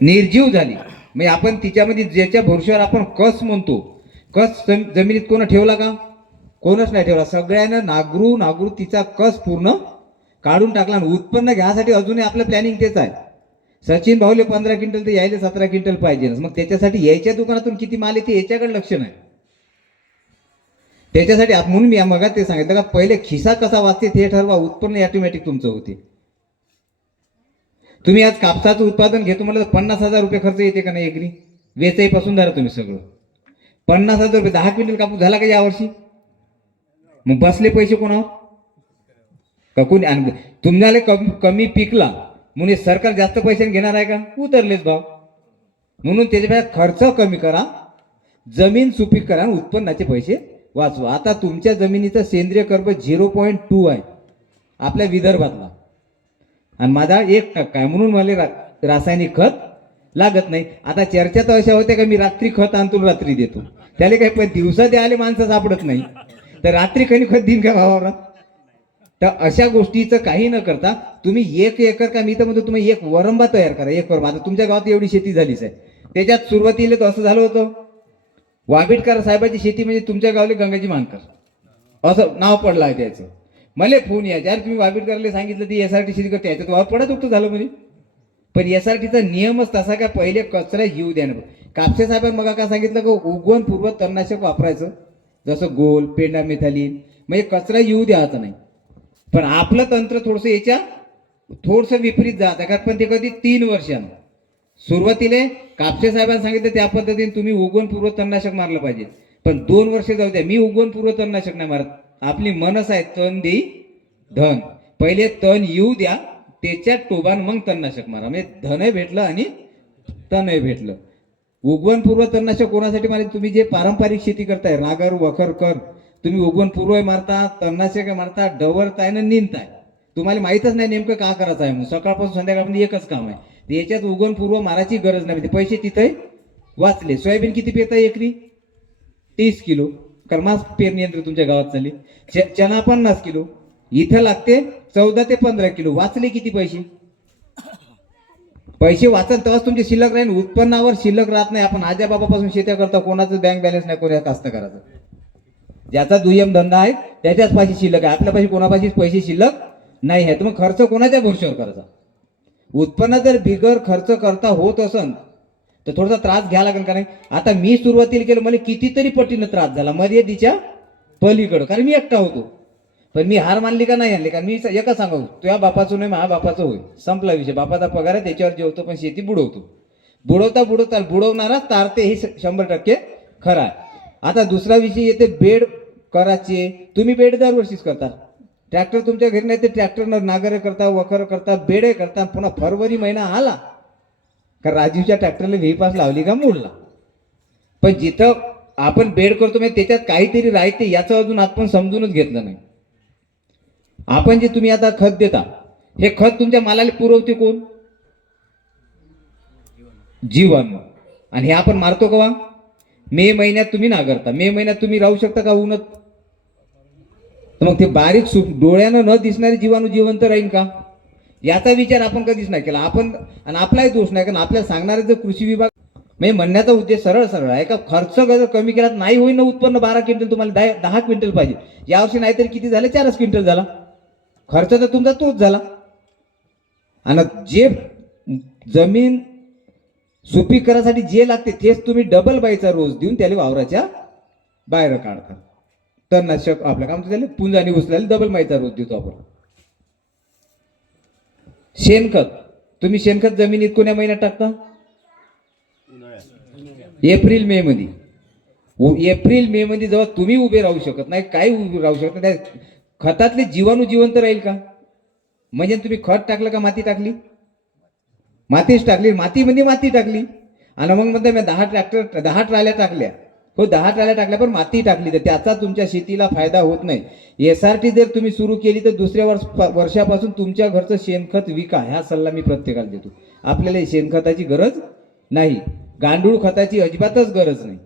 निर्जीव झाली. म्हणजे आपण तिच्यामध्ये ज्याच्या भरोश्यावर आपण कस म्हणतो, कस जमिनीत कोण ठेवला का? कोणच नाही ठेवला. सगळ्यांना नागरू नागरू तिचा कस पूर्ण काढून टाकला. आणि उत्पन्न घ्यासाठी अजूनही आपलं प्लॅनिंग तेच आहे. सचिन भाऊले 15 क्विंटल तर यायला 17 क्विंटल पाहिजे. मग त्याच्यासाठी यायच्या दुकानातून किती माल येते याच्याकडे लक्ष नाही. त्याच्यासाठी म्हणून मी मग ते सांगितलं का पहिले खिसा कसा वाचते ते ठरवा, उत्पन्न ऑटोमॅटिक तुमचं होते. तुम्ही आज कापसाचं उत्पादन घेतो म्हटलं तर 50,000 रुपये खर्च येते का नाही एकरी? वेचाईपासून धरा तुम्ही सगळं 50,000 रुपये. 10 क्विंटल कापूस झाला का यावर्षी? मग बसले पैसे कोणावर? का कोणी? तुम्हाला कमी पिकला म्हणून सरकार जास्त पैसे घेणार आहे का? उतरलेच भाव. म्हणून त्याच्यापेक्षा खर्च कमी करा, जमीन सुपीक करा, उत्पन्नाचे पैसे वाचवा. आता तुमच्या जमिनीचा सेंद्रिय कर्ब 0.2 आहे आपल्या विदर्भातला, आणि माझा 1% आहे. म्हणून मला रासायनिक खत लागत नाही. आता चर्चा तर अशा होत्या का मी रात्री खत आणतो रात्री देतो, त्याला काही पण दिवसा द्यायला माणसं सापडत नाही, तर रात्री कधी खत देईन का भावाला? तर अशा गोष्टीचं काही न करता तुम्ही 1 एकर का, मी तर म्हणतो तुम्ही 1 वरंबा तयार करा. 1 वरंबा. आता तुमच्या गावात एवढी शेती झालीच आहे. त्याच्यात सुरुवातीला तर असं झालं होतं, वाबिटकर साहेबाची शेती म्हणजे तुमच्या गावले गंगाजी मानकर असं नाव पडलं आहे त्याचं. मला फोन यायचा, यार तुम्ही वाबिटकरला सांगितलं ती SRT शेती करते, याच्यात वाव पडत उक्त झालं म्हणजे. पण SRTचा नियमच तसा काय पहिले कचरा येऊ द्या. कापसे साहेबांनी मग काय सांगितलं का उगवण पूर्व तणनाशक वापरायचं, जसं गोल पेंडा मेथालीन, म्हणजे कचरा येऊ द्यायचा नाही. पण आपलं तंत्र थोडंसं विपरीत जात आहे. पण ते कधी 3 वर्षानं. सुरुवातीला कापसे साहेबांनी सांगितलं त्या पद्धतीने तुम्ही उगवण पूर्व तणनाशक मारलं पाहिजे, पण 2 वर्ष जाऊ द्या. मी उगवण पूर्व तणनाशक नाही मारत. आपली मनस आहे तण देई धन. पहिले तण येऊ द्या, त्याच्यात टोबान मग तणनाशक मारा. म्हणजे धनही भेटलं आणि तणही भेटलं. उगवण पूर्व तणनाशक कोणासाठी मारले? तुम्ही जे पारंपरिक शेती करताय, नागर वखर कर, तुम्ही उगवण पूर्व मारता, तणनाशक मारता, डवरताय ना निंदताय. तुम्हाला माहीतच नाही नेमकं का करायचं आहे. म्हणून सकाळपासून संध्याकाळपर्यंत एकच काम आहे. याच्यात उगवण पूर्व मारायची गरज नाही. पैसे तिथे वाचले. सोयाबीन किती पेरता एकरी? 30 किलो. कर्मास पेरणी यंत्र तुमच्या गावात चालली. चना 50 किलो. इथं लागते 14 ते 15 किलो. वाचले किती पैसे? पैसे वाचल तेव्हाच तुमचे शिल्लक राहील. उत्पन्नावर शिल्लक राहत नाही. आपण आजा बाबापासून शेत्या करता, कोणाचं बँक बॅलन्स नाही, कोणा कास्तकाराचं. ज्याचा दुय्यम धंदा आहे त्याच्याच पाशी शिल्लक आहे. आपल्या पाशी कोणापाशीच पैसे शिल्लक नाही आहे. तर मग खर्च कोणाच्या भरोश्यावर करायचा? उत्पन्न जर बिगर खर्च करता होत असन तर थोडासा त्रास घ्या लागेल का नाही? आता मी सुरुवातीला केलं, मला कितीतरी पटीनं त्रास झाला मर्यादेच्या पलीकडं, कारण मी एकटा होतो. पण मी हार मानली का नाही आणली? कारण मी एकच सांगू, तुझ्या बापाचं नाही माझ्या बापाचं होईल, संपला विषय. बापाचा पगार आहे त्याच्यावर जेवतो, पण शेती बुडवतो. बुडवता बुडवणारा तारते हे 100% खरं आहे. आता दुसरा विषय येते बेड करायचे. तुम्ही बेड दरवर्षीच करता. ट्रॅक्टर तुमच्या घरी नाही तर ट्रॅक्टरनं नागर करता, वखर करता, बेडे करता. पुन्हा फरवरी महिना आला का राजीवच्या ट्रॅक्टरला व्हीपास लावली का मोडला. पण जिथं आपण बेड करतो म्हणजे त्याच्यात काहीतरी राहते याचं अजून आपण समजूनच घेतलं नाही. आपण जे तुम्ही आता खत देता, हे खत तुमच्या मालाला पुरवते कोण? जीवाणू. आणि हे आपण मारतो केव्हा? मे महिन्यात तुम्ही नागरता. मे महिन्यात तुम्ही राहू शकता का उन्हात? तर मग ते बारीक डोळ्यानं न दिसणारे जीवाणू जिवंत राहील का? याचा विचार आपण कधीच नाही केला. आपण आणि आपलाही दोष नाही, कारण आपल्याला सांगणारे जर कृषी विभाग, म्हणजे म्हणण्याचा उद्देश सरळ आहे का खर्च जर कमी केला नाही होईल ना उत्पन्न. 12 क्विंटल तुम्हाला 10 क्विंटल पाहिजे यावर्षी, नाहीतरी किती झाले? 4 क्विंटल झाला. खर्च तर तुमचा तोच झाला. आणि जे जमीन सुपीक करायसाठी जे लागते तेच तुम्ही डबल बाईचा रोज देऊन त्याला वावराच्या बाहेर काढता. तणनाशक आपल्या काम त्याला पुंजाने उचलायला डबल बाईचा रोज देतो आपण. शेणखत तुम्ही शेणखत जमिनीत कोण्या महिन्यात टाकता? एप्रिल मे मध्ये. एप्रिल मे मध्ये जेव्हा तुम्ही उभे राहू शकत नाही, काही उभे राहू शकत नाही, खतातले जीवाणू जिवंत राहील का? म्हणजे तुम्ही खत टाकलं का माती टाकली? मातीच टाकली. मातीमध्ये माती टाकली. आणि मग म्हणते मी 10 ट्राल्या टाकल्या. हो 10 ट्राल्या टाकल्या, पण माती टाकली, तर त्याचा तुमच्या शेतीला फायदा होत नाही. SRT जर तुम्ही सुरू केली तर दुसऱ्या वर्षापासून तुमच्या घरचं शेणखत विका, हा सल्ला मी प्रत्येकाला देतो. आपल्याला शेणखताची गरज नाही, गांडूळ खताची अजिबातच गरज नाही.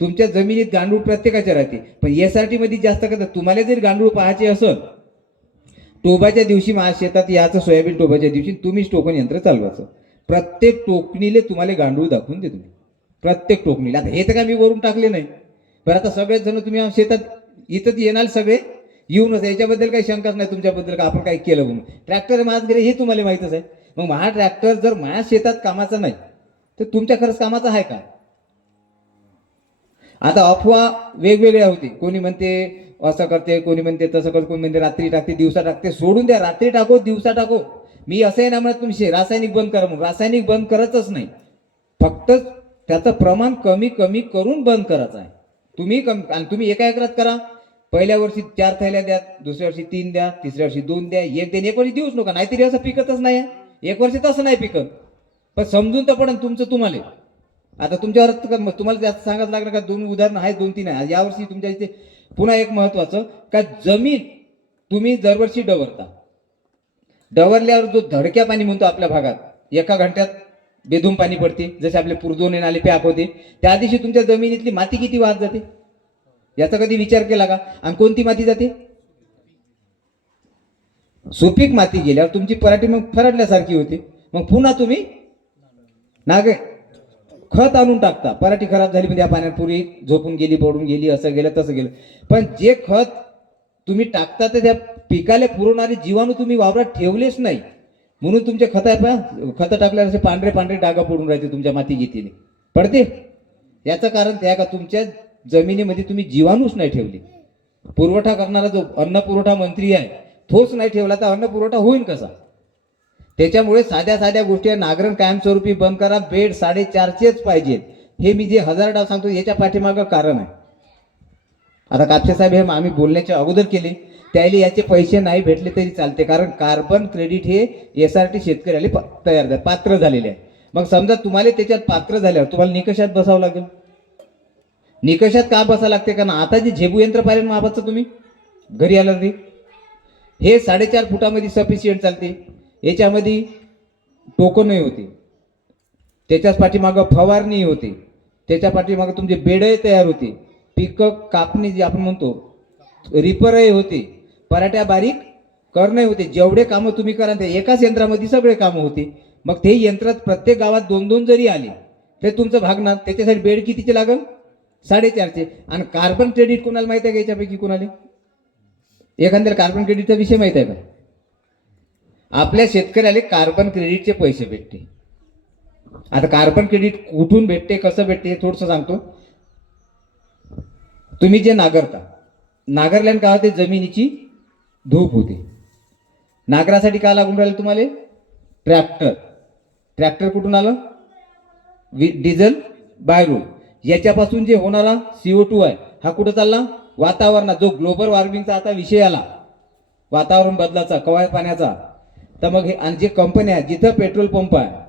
तुमच्या जमिनीत गांडूळ प्रत्येकाच्या राहते, पण SRT मध्ये जास्त करतात. तुम्हाला जर गांडूळ पाहायचे असेल, टोबाच्या दिवशी माझ्या शेतात याचं सोयाबीन टोबाच्या दिवशी तुम्हीच टोकन यंत्र चालवायचं. प्रत्येक टोकणीले तुम्हाला गांडूळ दाखवून देतो मी. प्रत्येक टोकणीला. आता हे तर काय मी वरून टाकले नाही. बरं आता सगळेच जण तुम्ही शेतात इथंच येणार सगळे येऊनच, याच्याबद्दल काही शंकाच नाही तुमच्याबद्दल का आपण काही केलं म्हणून. ट्रॅक्टर माझ गेले हे तुम्हाला माहीतच आहे. मग माझा ट्रॅक्टर जर माझ्या शेतात कामाचा नाही तर तुमच्या खरंच कामाचा आहे का? आता अफवा वेगवेगळ्या होती. कोणी म्हणते असं करते, कोणी म्हणते तसं करते, कोणी म्हणते रात्री टाकते, दिवसा टाकते. सोडून द्या, रात्री टाको दिवसा टाको. मी असं आहे ना म्हणत तुम्ही रासायनिक बंद करा, मग रासायनिक बंद करतच नाही. फक्त त्याचं प्रमाण कमी कमी करून बंद करायचं आहे. तुम्ही आणि तुम्ही एका एकरात करा. पहिल्या वर्षी 4 थैल्या द्या, दुसऱ्या वर्षी 3 द्या, तिसऱ्या वर्षी 2 द्या, 1 द्या. एक वर्षी देऊच नका, नाहीतरी असं पिकतच नाही. एक वर्षी तसं नाही पिकत. पण समजून तर पडन तुमचं तुम्हाला. आता तुमच्यावर तुम्हाला जास्त सांगायचं लागलं का? 2 उदाहरणं आहेत, 2-3 आहे. यावर्षी तुमच्या इथे पुन्हा एक महत्वाचं का, जमीन तुम्ही दरवर्षी डवरता. डवरल्यावर जो धडक्या पाणी म्हणतो आपल्या भागात, एका घंट्यात बेधूम पाणी पडते, जसे आपले पुरदोने नाले पॅक होते, त्या दिवशी तुमच्या जमिनीतली माती किती वाहत जाते याचा कधी विचार केला का? आणि कोणती माती जाते? सुपीक माती गेल्यावर तुमची पराठी मग फरडल्यासारखी होते. मग पुन्हा तुम्ही खत आणून टाकता. पराठी खराब झाली म्हणजे या पाण्यात पुरी झोपून गेली, पडून गेली, असं गेलं तसं गेलं. पण जे खत तुम्ही टाकता तर त्या पिकाला पुरवणारे जीवाणू तुम्ही वावरात ठेवलेच नाही, म्हणून तुमचे खत टाकल्यावर असे पांढरे पांढरे डागा पडून राहते तुमच्या माती गीतीने पडते. याचं कारण ते आहे का तुमच्या जमिनीमध्ये तुम्ही जीवाणूच नाही ठेवले. पुरवठा करणारा जो अन्न पुरवठा मंत्री आहे तोच नाही ठेवला तर अन्न पुरवठा होईल कसा? त्याच्यामुळे साध्या साध्या गोष्टी, नांगरण कायमस्वरूपी बंद करा. बेड 4.5चेच पाहिजेत. हे मी जे 1000 डाव सांगतो याच्या पाठीमागं कारण आहे. आता कापसे साहेब हे आम्ही बोलण्याच्या अगोदर केले, त्याला याचे पैसे नाही भेटले तरी चालते, कारण कार्बन क्रेडिट हे SRT शेतकऱ्याला तयार पात्र झालेले आहे. मग समजा तुम्हाला त्याच्यात पात्र झाल्यावर तुम्हाला निकषात बसावं लागेल. निकषात का बसावं लागते? कारण आता जे झेबू यंत्र पाहिजे मापाचं तुम्ही घरी आलं ते हे 4.5 फुटामध्ये सफिशियंट चालते. याच्यामध्ये टोकनही होते, त्याच्याच पाठीमागं फवारणी होते, त्याच्या पाठीमागं तुमचे बेडही तयार होते, पिकं कापणी जे आपण म्हणतो रिपरही होते, पराठ्या बारीक करणंही होते. जेवढे कामं तुम्ही करा ते एकाच यंत्रामध्ये सगळे कामं होते. मग ते यंत्र प्रत्येक गावात 2-2 जरी आले ते तुमचं भागणार. त्याच्यासाठी बेड कितीचे लागल? 4.5चे. आणि कार्बन क्रेडिट कोणाला माहिती आहे का? याच्यापैकी कोणाला एखाद्याला कार्बन क्रेडिटचा विषय माहिती आहे का? आपल्या शेतकऱ्याला कार्बन क्रेडिटचे पैसे भेटते. आता कार्बन क्रेडिट कुठून भेटते, कसं भेटते हे थोडंसं सांगतो. तुम्ही जे नांगरता, नांगरल्याने काय होते? जमिनीची धूप होते. नांगरासाठी काय लागून राहिलं तुम्हाला? ट्रॅक्टर. ट्रॅक्टर कुठून आलं? डिझेल, बायोरोल. याच्यापासून जे होणारा CO2 आहे हा कुठं चालला? वातावरणात. जो ग्लोबल वॉर्मिंगचा आता विषय आला, वातावरण बदलाचा, कवाय पाण्याचा, तर मग हे आणि जे कंपन्या जिथं पेट्रोल पंप आहे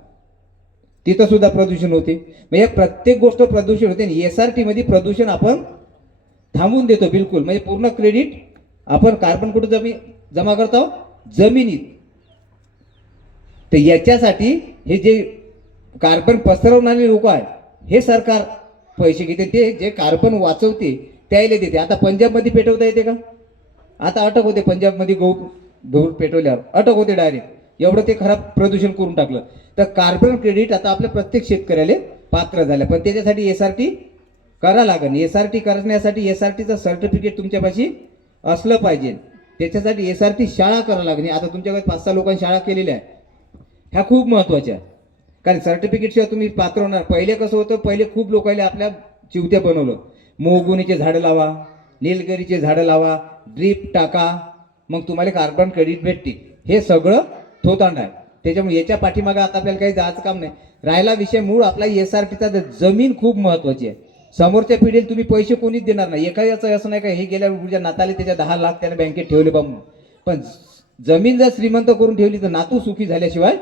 तिथं सुद्धा प्रदूषण होते. म्हणजे प्रत्येक गोष्ट प्रदूषण होते. SRT मध्ये प्रदूषण आपण थांबवून देतो बिलकुल. म्हणजे पूर्ण क्रेडिट आपण कार्बन कुठं जमा करतो? जमिनीत. तर याच्यासाठी हे जे कार्बन पसरवणारे लोक आहे हे सरकार पैसे घेते. ते जे कार्बन वाचवते त्याला देते. आता पंजाबमध्ये पेटवता येते का? आता अटक होते. पंजाबमध्ये धूर पेटवल्यावर अटक होते डायरेक्ट. एवढं ते खराब प्रदूषण करून टाकलं. तर कार्बन क्रेडिट आता आपल्या प्रत्येक शेतकऱ्याला पात्र झालं. पण त्याच्यासाठी SRT करा लागेल. SRT करण्यासाठी SRTचं सर्टिफिकेट तुमच्यापाशी असलं पाहिजे. त्याच्यासाठी SRT शाळा करावं लागेल. आता तुमच्याकडे 5-6 लोकांनी शाळा केलेल्या आहे. ह्या खूप महत्त्वाच्या, कारण सर्टिफिकेटशिवाय तुम्ही पात्र होणार. पहिले कसं होतं? पहिले खूप लोकांनी आपल्या चिवत्या बनवलं. मोहगुनीचे झाडं लावा, निलगिरीचे झाडं लावा, ड्रीप टाका, मग तुम्हाला कार्बन क्रेडिट भेटते. हे सगळं थोतांड आहे. त्याच्यामुळे याच्या पाठीमागं आता आपल्याला काही जायचं काम नाही. राहिला विषय मूळ आपला SRTचा. जमीन खूप महत्त्वाची आहे. समोरच्या पिढीला तुम्ही पैसे कोणीच देणार नाही. एखाद्याचं असं नाही का हे गेल्या उद्या नाताले त्याच्या 10 लाख त्याला बँकेत ठेवले बा म्हणून. पण जमीन जर श्रीमंत करून ठेवली तर नातू सुखी झाल्याशिवाय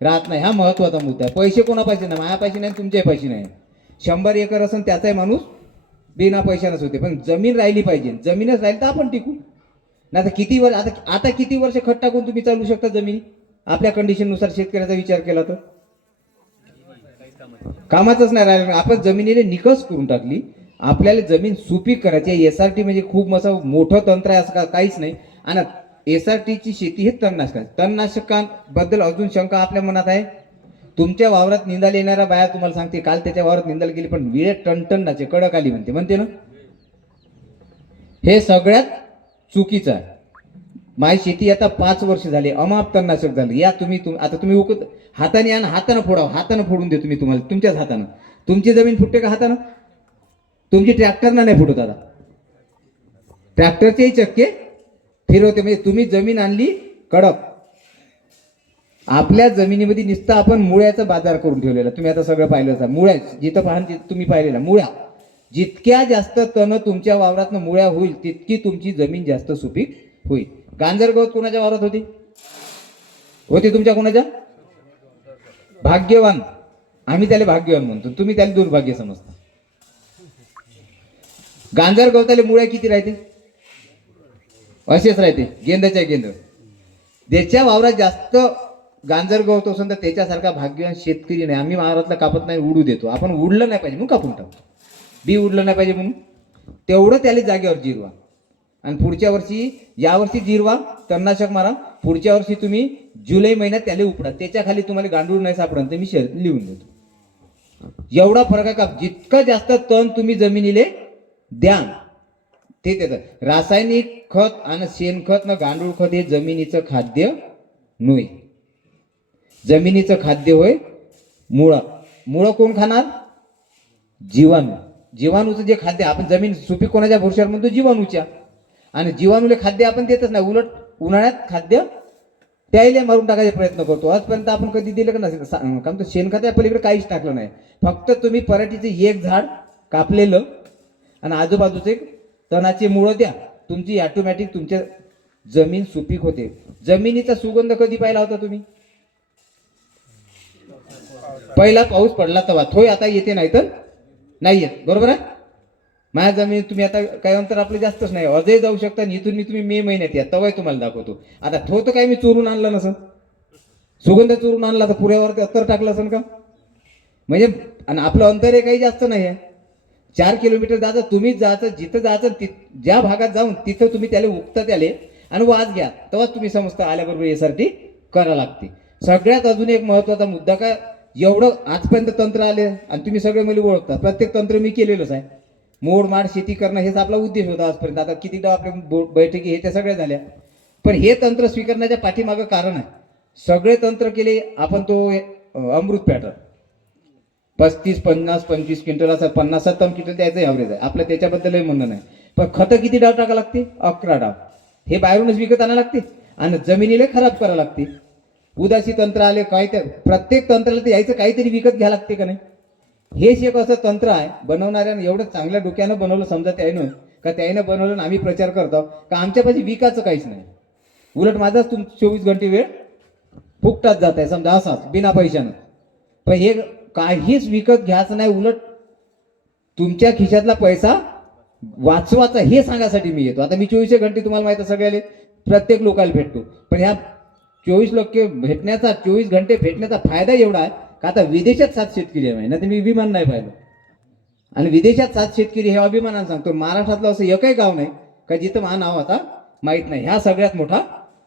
राहत नाही. हा महत्वाचा मुद्दा आहे. पैसे कोणा पाहिजे नाही, माझ्या पैसे नाही, तुमचे पैसे नाही. 100 एकर असेल त्याचाही माणूस बिना पैशानंच होते. पण जमीन राहिली पाहिजे. जमीनच राहिली तर आपण टिकू. नाही तर किती वर्ष आता किती वर्ष खत टाकून तुम्ही चालू शकता जमिनी? आपल्या कंडिशननुसार शेतकऱ्याचा विचार केला तर कामाचंच नाही राहिलं. आपण जमिनीला निकस करून टाकली. आपल्याला जमीन सुपीक करायची. SRT म्हणजे खूप मोठं तंत्र आहे असं काहीच नाही. आणि SRTची शेती हे तणनाशक. तणनाशकांबद्दल अजून शंका आपल्या मनात आहे. तुमच्या वावरात निंदाला येणारा बाया तुम्हाला सांगते, काल त्याच्या वावरात निंदाला गेली पण विळे टणटण नाचे, कडक आली म्हणते ना. हे सगळ्यात चुकीचं आहे. माझी शेती आता 5 वर्ष झाली, अमाप तणनाशक झालं. या आता तुम्ही उकत हाताने या ना, हातानं फोडावं, हातानं फोडून देतो मी तुम्हाला, तुमच्याच हातानं. तुमची जमीन फुटते का हातानं? तुमची ट्रॅक्टरनं नाही फुटत. आता ट्रॅक्टरचेही चक्के फिरवते. म्हणजे तुम्ही जमीन आणली कडक, आपल्या जमिनीमध्ये नुसतं आपण मुळ्याचा बाजार करून ठेवलेला. तुम्ही आता सगळं पाहिलं असा, मुळ्या जिथं पाहाल तिथं तुम्ही पाहिलेला मुळ्या. जितक्या जास्त तण तुमच्या वावरातनं मुळ्या होईल तितकी तुमची जमीन जास्त सुपीक होईल. गांजर गवत कोणाच्या वावरात होती तुमच्या कोणाच्या? भाग्यवान. आम्ही त्याला भाग्यवान म्हणतो, तुम्ही त्याला दुर्भाग्य समजता. गांजर गवताले मुळ्या किती राहते? असेच राहते, गेंदाच्या गेंद. ज्याच्या वावरात जास्त गांजर गवत असेल तर त्याच्यासारखा भाग्यवान शेतकरी नाही. आम्ही वावरातला कापत नाही, उडू देतो. आपण उडलं नाही पाहिजे म्हणून कापून टाकतो. बी उडलं नाही पाहिजे म्हणून तेवढं त्याला जागेवर जिरवा. आणि पुढच्या वर्षी, यावर्षी जिरवा, तणनाशक मारा. पुढच्या वर्षी तुम्ही जुलै महिन्यात त्याला उपडा. त्याच्या खाली तुम्हाला गांडूळ नाही सापडत तर मी शर्त लिहून देतो. एवढा फरक आहे का? जितकं जास्त तण तुम्ही जमिनीले द्या ते त्याचं. रासायनिक खत आणि शेणखत न गांडूळ खत हे जमिनीचं खाद्य नव्हे. जमिनीचं खाद्य होय मुळं. मुळं कोण खाणार? जीवाणू. जीवाणूचं जे खाद्य, आपण जमीन सुपीक कोणाच्या भरशावर म्हणतो? जीवाणूच्या. आणि जीवाणूले खाद्य आपण देतच नाही. उलट उन्हाळ्यात खाद्य त्याला मारून टाकायचा प्रयत्न करतो. आजपर्यंत आपण कधी दिलं का नसेल? कारण शेणखत पलीकडे काहीच टाकलं नाही. फक्त तुम्ही पराठीचे एक झाड कापलेलं आणि आजूबाजूचे तणाचे मुळं द्या, तुमची ऑटोमॅटिक तुमच्या जमीन सुपीक होते. जमिनीचा सुगंध कधी पाहिला होता तुम्ही? पहिला पाऊस पडला तेव्हा. थोय आता येते नाही तर नाही येत. बरोबर आहे? माझ्या जमीन तुम्ही आता काही अंतर आपलं जास्तच नाही, अजय जाऊ शकता. इथून मी तुम्ही मे महिन्यात या तेव्हा तुम्हाला दाखवतो. आता थो तर काही मी चोरून आणलं नसन, सुगंध चोरून आणला तर पुऱ्यावर अंतर टाकलं असेल का? म्हणजे आणि आपलं अंतर हे काही जास्त नाही आहे. 4 किलोमीटर जायचं, तुम्हीच जायचं, जिथं जायचं ज्या भागात जाऊन तिथं तुम्ही त्याला उगता त्याले आणि वाज घ्या, तेव्हा तुम्ही समजता आल्याबरोबर यासाठी करा लागते. सगळ्यात अजून एक महत्वाचा मुद्दा काय, एवढं आजपर्यंत तंत्र आले आणि तुम्ही सगळे मला ओळखता. प्रत्येक तंत्र मी केलेलंच आहे. मोडमाड शेती करणं हेच आपला उद्देश होता आजपर्यंत. आता कितीदा आपल्या बैठकी हे त्या सगळ्या झाल्या. पण हे तंत्र स्वीकारण्याच्या पाठीमागं कारण आहे. सगळे तंत्र केले आपण. तो अमृत पॅटर्न 35, 50, 25 क्विंटल असं 50-70 क्विंटल द्यायचं ॲव्हरेज आहे आपलं. त्याच्याबद्दलही म्हणणं नाही. पण खतं किती डाव टाका लागते? 11 डाव. हे बाहेरूनच विकत आणायला लागते आणि जमिनीला खराब करायला लागते. उदासी तंत्र आले काय, तर प्रत्येक तंत्राला ते यायचं काहीतरी विकत घ्यायला लागते का नाही? हेच एक असं तंत्र आहे. बनवणाऱ्यानं एवढं चांगल्या डोक्यानं बनवलं, समजा त्यानं का त्यानं बनवलं आणि आम्ही प्रचार करतो का आमच्यापाशी विकायचं काहीच नाही. उलट माझाच 24 घंटे वेळ फुकटात जात आहे समजा असाच बिना पैशानं. पण हे काहीच विकत घ्यायचं नाही. उलट तुमच्या खिशातला पैसा वाचवाचा हे सांगायसाठी मी येतो. आता मी 24 घंटे तुम्हाला माहिती आहे सगळ्याला प्रत्येक लोकांना भेटतो. पण ह्या 24 घंटे भेटण्याचा फायदा एवढा आहे का आता विदेशात 7 शेतकरी आहे ना, तर मी विमान नाही पाहिलं. आणि विदेशात 7 शेतकरी हे अभिमानानं सांगतो. महाराष्ट्रातलं असं एकही गाव नाही का जिथं माझं नाव आता माहीत नाही. ह्या सगळ्यात मोठा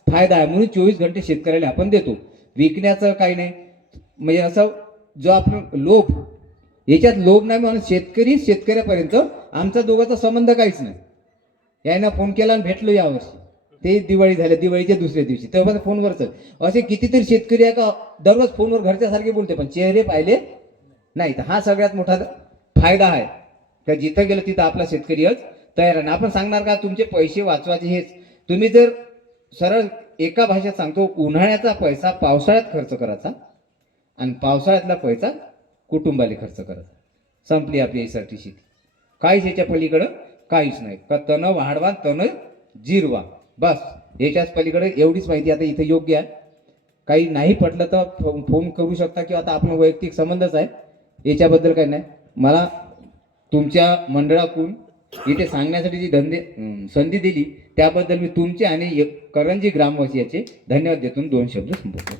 फायदा आहे. म्हणून 24 घंटे शेतकऱ्याला आपण देतो. विकण्याचं काही नाही. म्हणजे असं जो आपण लोभ, याच्यात लोभ नाही. म्हणून शेतकऱ्यापर्यंत आमचा दोघांचा संबंध काहीच नाही. यायनं फोन केला आणि भेटलो यावर्षी. ते दिवाळी झाल्या, दिवाळीच्या दुसऱ्या दिवशी तेव्हा फोनवरच. असे कितीतरी शेतकरी आहे का दररोज फोनवर घरच्यासारखे बोलते पण चेहरे पाहिले नाही. तर हा सगळ्यात मोठा फायदा आहे का जिथं गेलं तिथं आपला शेतकरीच तयार आहे. आपण सांगणार का तुमचे पैसे वाचवायचे हेच. तुम्ही जर सरळ एका भाषेत सांगतो, उन्हाळ्याचा पैसा पावसाळ्यात खर्च करायचा आणि पावसाळ्यातला पैसा कुटुंबाला खर्च करायचा. संपली आपली यासाठी शेती. काहीच याच्या पलीकडं काहीच नाही. का तण वाढवा, तण जिरवा, बस. याच्याच पलीकडे एवढीच माहिती आता इथं योग्य आहे. काही नाही पटलं तर फोन करू शकता किंवा आता आपण वैयक्तिक संबंधच आहे, याच्याबद्दल काही नाही. मला तुमच्या मंडळाकडून इथे सांगण्यासाठी जी संधी दिली त्याबद्दल मी तुमचे आणि करंजी ग्रामवासियाचे धन्यवाद देतो. 2 शब्द संपवतो.